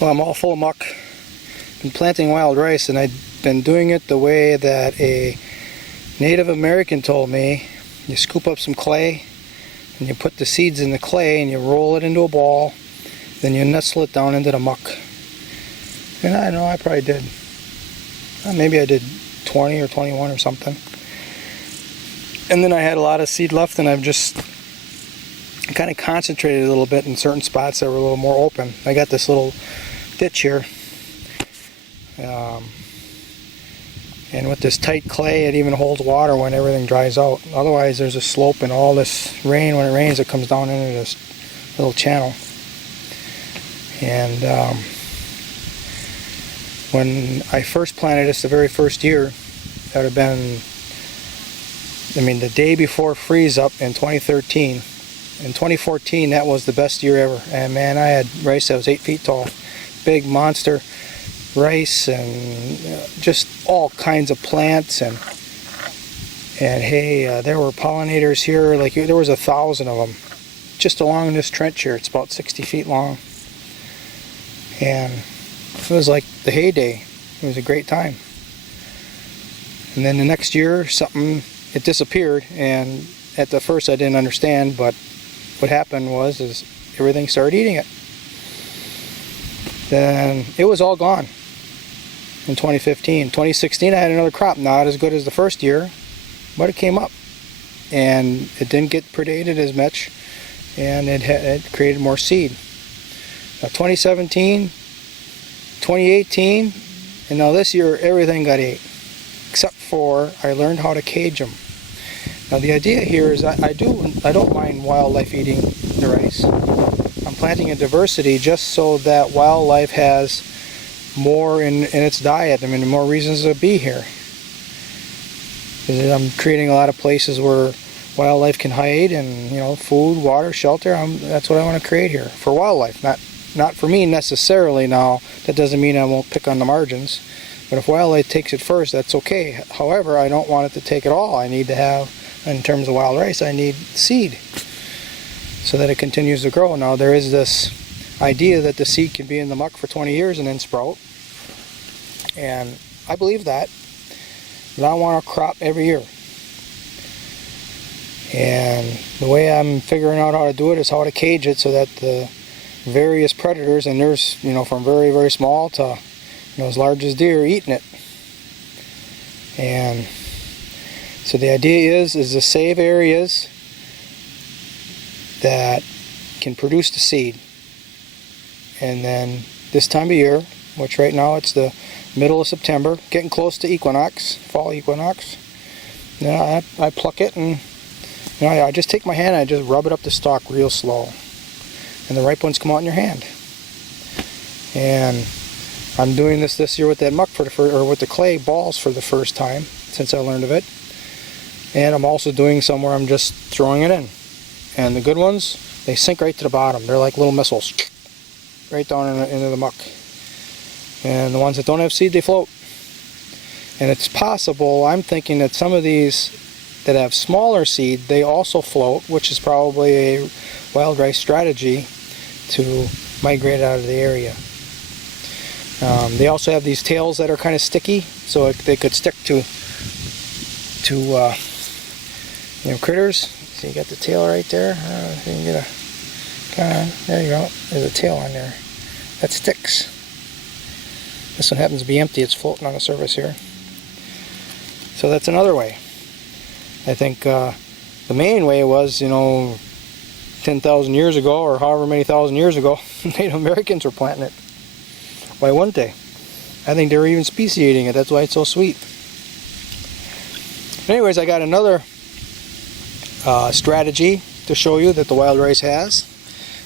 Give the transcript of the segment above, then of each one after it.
Well, I'm all full of muck. Been planting wild rice, and I've been doing it the way that a Native American told me. You scoop up some clay, and you put the seeds in the clay, and you roll it into a ball, then you nestle it down into the muck. And I know I probably did. Maybe I did 20 or 21 or something. And then I had a lot of seed left, and I've just kind of concentrated a little bit in certain spots that were a little more open. I got this little ditch here. And with this tight clay, it even holds water when everything dries out. Otherwise, there's a slope, and all this rain, when it rains, it comes down into this little channel. And when I first planted this, the very first year, that would have been, the day before freeze up in 2013. In 2014, that was the best year ever. And man, I had rice that was 8 feet tall. Big monster rice, and just all kinds of plants, and hey, there were pollinators here, like there was 1,000 of them just along this trench here. It's about 60 feet long, and it was like the heyday. It was a great time. And then the next year, it disappeared, and at the first I didn't understand, but what happened was everything started eating it. Then it was all gone in 2015. 2016 I had another crop, not as good as the first year, but it came up, and it didn't get predated as much, and it created more seed. Now 2017, 2018, and now this year everything got ate, except for I learned how to cage them. Now the idea here is I don't mind wildlife eating the rice. I'm planting a diversity just so that wildlife has more in its diet. More reasons to be here. I'm creating a lot of places where wildlife can hide, and food, water, shelter. That's what I want to create here for wildlife, not for me necessarily. Now that doesn't mean I won't pick on the margins, but if wildlife takes it first, that's okay. However, I don't want it to take it all. I need to have, in terms of wild rice, I need seed so that it continues to grow. Now there is this idea that the seed can be in the muck for 20 years and then sprout, and I believe that, but I want a crop every year. And the way I'm figuring out how to do it is how to cage it so that the various predators, and there's from very, very small to as large as deer, eating it. And so the idea is to save areas that can produce the seed. And then this time of year, which right now it's the middle of September, getting close to equinox, fall equinox, I pluck it, and I just take my hand and I just rub it up the stalk real slow, and the ripe ones come out in your hand. And I'm doing this year with that muck or with the clay balls for the first time since I learned of it. And I'm also doing some where I'm just throwing it in. And the good ones, they sink right to the bottom. They're like little missiles, right down into the muck. And the ones that don't have seed, they float. And it's possible, I'm thinking that some of these that have smaller seed, they also float, which is probably a wild rice strategy to migrate out of the area. They also have these tails that are kind of sticky, so they could stick to critters. So you got the tail right there. You can get there you go. There's a tail on there that sticks. This one happens to be empty. It's floating on the surface here. So that's another way. I think the main way was, 10,000 years ago, or however many thousand years ago, Native Americans were planting it. Why wouldn't they? I think they were even speciating it. That's why it's so sweet. Anyways, I got another strategy to show you that the wild rice has.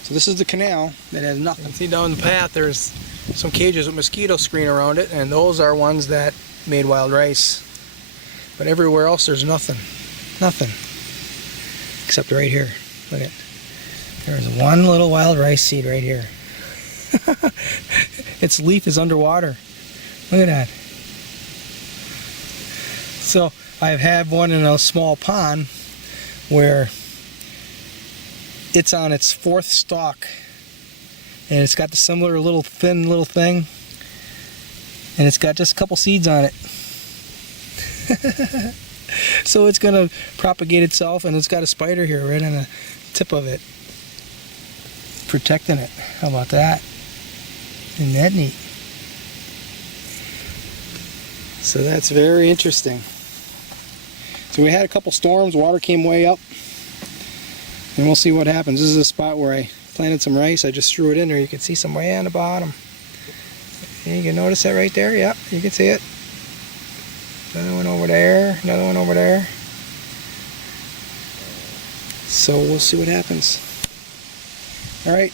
So this is the canal that has nothing. You can see down the path there's some cages with mosquito screen around it, and those are ones that made wild rice. But everywhere else there's nothing. Nothing. Except right here. Look at it. There's one little wild rice seed right here. Its leaf is underwater. Look at that. So I've had one in a small pond where it's on its fourth stalk, And it's got the similar little thin little thing. And it's got just a couple seeds on it. So it's going to propagate itself, and it's got a spider here right on the tip of it, protecting it. How about that? Isn't that neat? So that's very interesting. So we had a couple storms, water came way up, and we'll see what happens. This is a spot where I planted some rice. I just threw it in there. You can see some way on the bottom. And you can notice that right there. Yep, you can see it. Another one over there, another one over there. So we'll see what happens. Alright.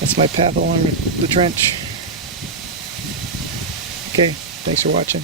That's my path along the trench. Okay, thanks for watching.